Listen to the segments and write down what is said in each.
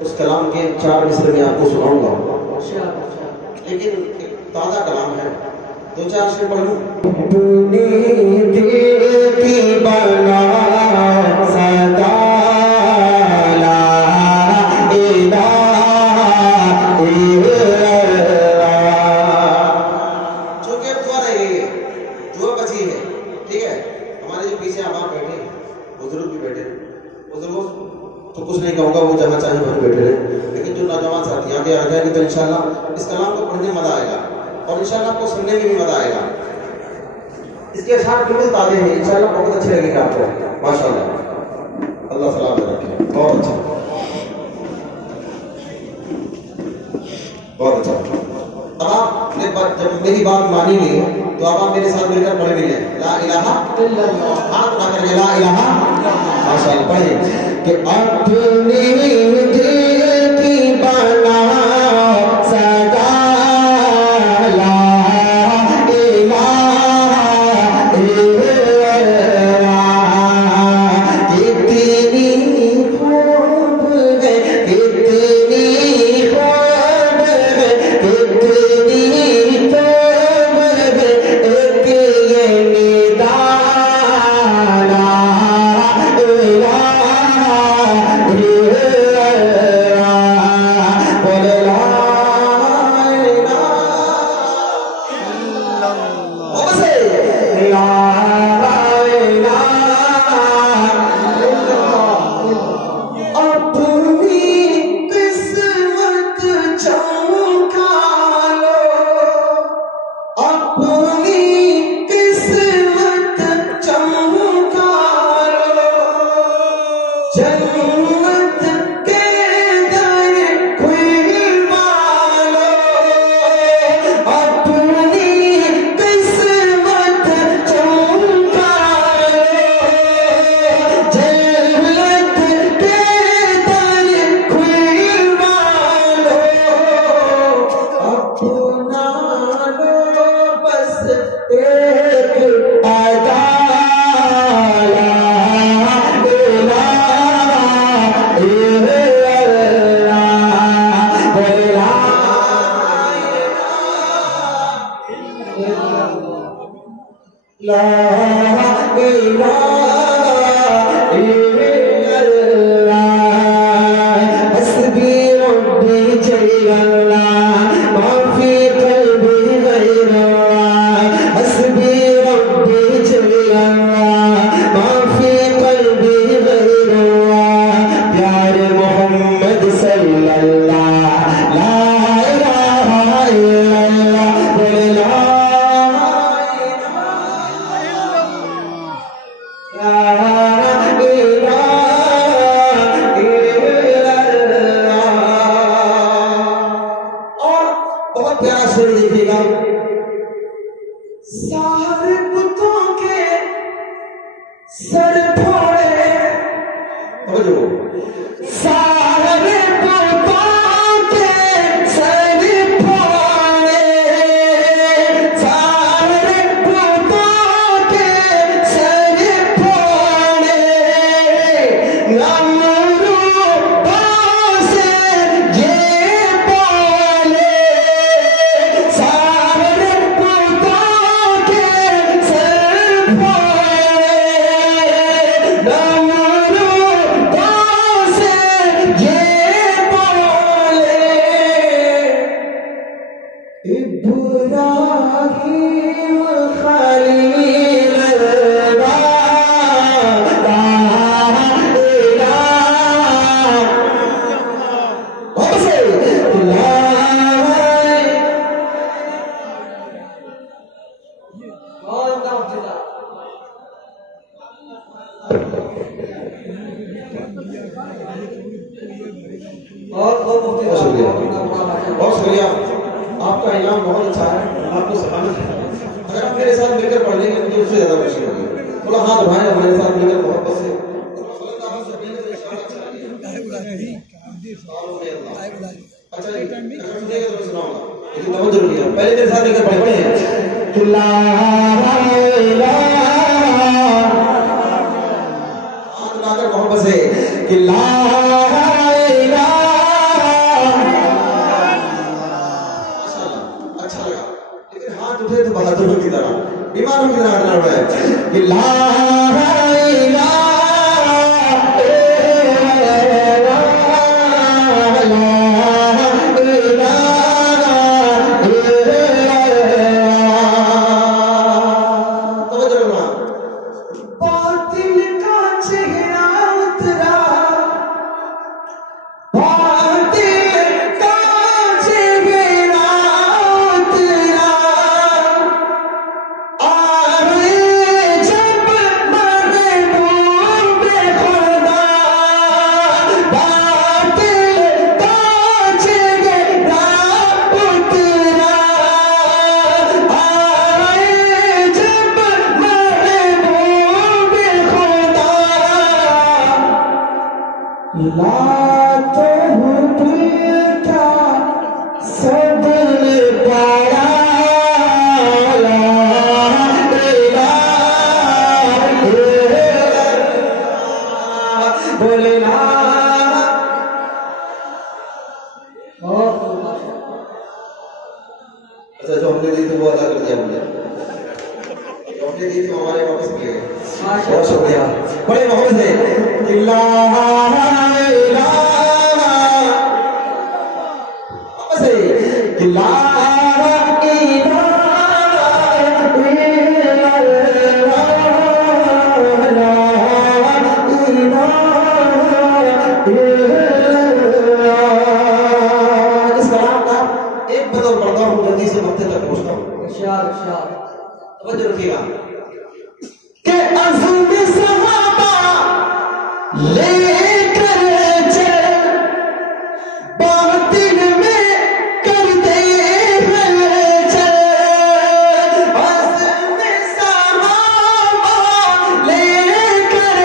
اس کلام کے 4 مصرے میں آپ کو سناؤں گا، لیکن تازہ کلام ہے، 2-4 شعر پڑھ لوں۔ وہ جہاں چاہے وہیں بیٹھے رہے، لیکن جو نوجوان ساتھی آگے آ جائیں گے تو انشاءاللہ اس کلام کو پڑھنے میں مزہ آئے گا اور انشاءاللہ آپ کو سننے میں بھی مزہ آئے گا۔ اس کے اشعار بالکل تازے ہیں، انشاءاللہ بہت اچھے لگے گا آپ کو، ماشاءاللہ، اللہ سلامت رکھے، بہت اچھا بہت اچھا۔ اب آپ نے جب میری بات مانی لی تو اب آپ میرے ساتھ مل کر پڑھے بھی لیں، لا الہ الا اللہ، ہاتھ اٹھا کر لا الہ، ماشاءاللہ پڑھیں کہ اپنی دل کی بنا صدا لا الہ الا اللہ، کتنی خوب ہے، کتنی خوب ہے، کتنی خوب ہے ایک یہ ندا لا الہ محبت سے کہ لا الہ کہ لا جو ہم نے دی تھی وہ ادا کر دیا ہم نے جو ہم نے دی تھی ہمارے واپس ملے گئے بہت شکریہ بڑے محبت سے توجہ رکھیے گا کہ عزم صحابہ لے کر چل باطن میں کرتے ہیں چل عزم صحابہ لے کر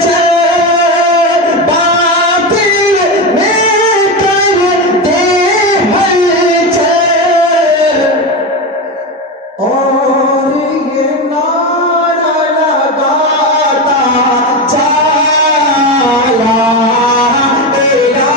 چل باطن میں کرتے ہیں چل اور یہ نعرہ لگاتا چلا الہ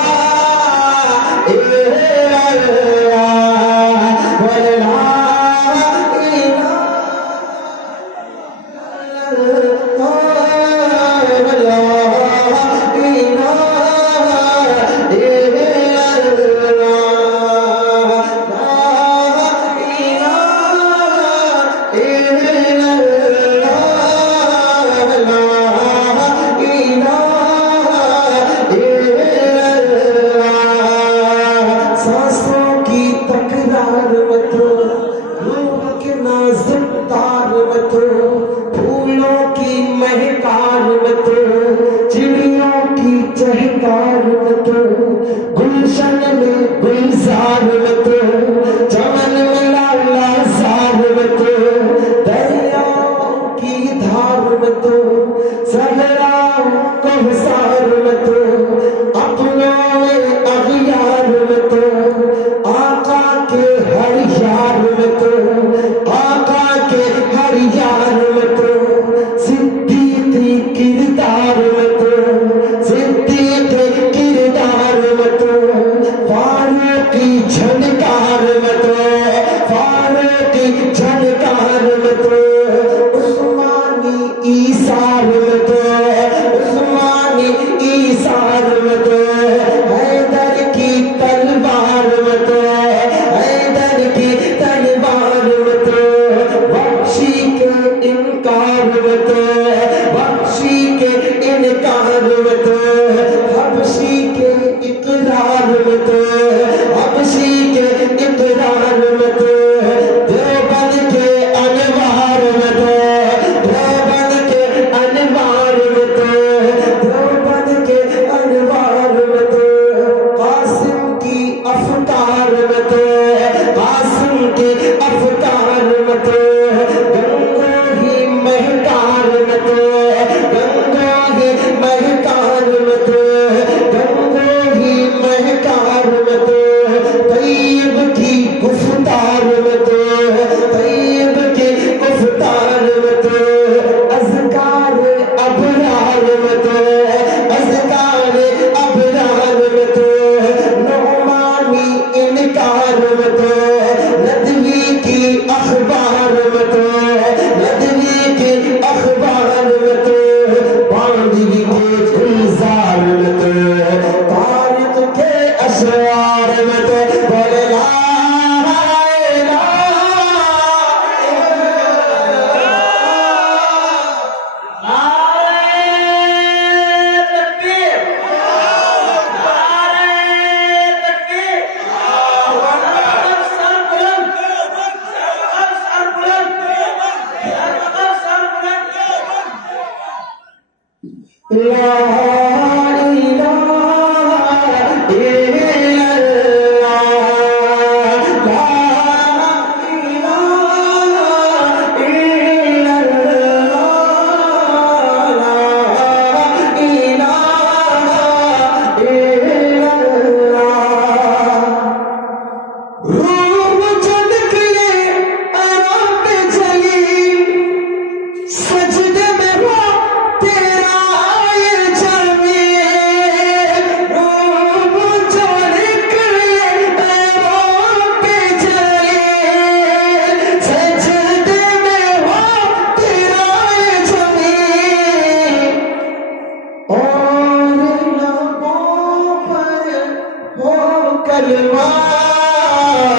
کلمہ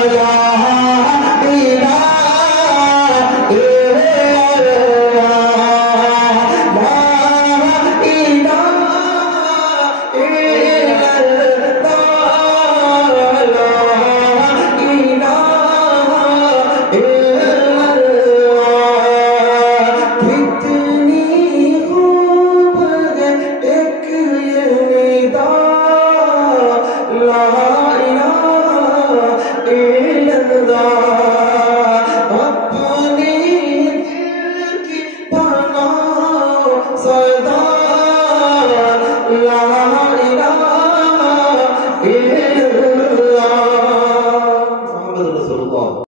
لا الہ Allah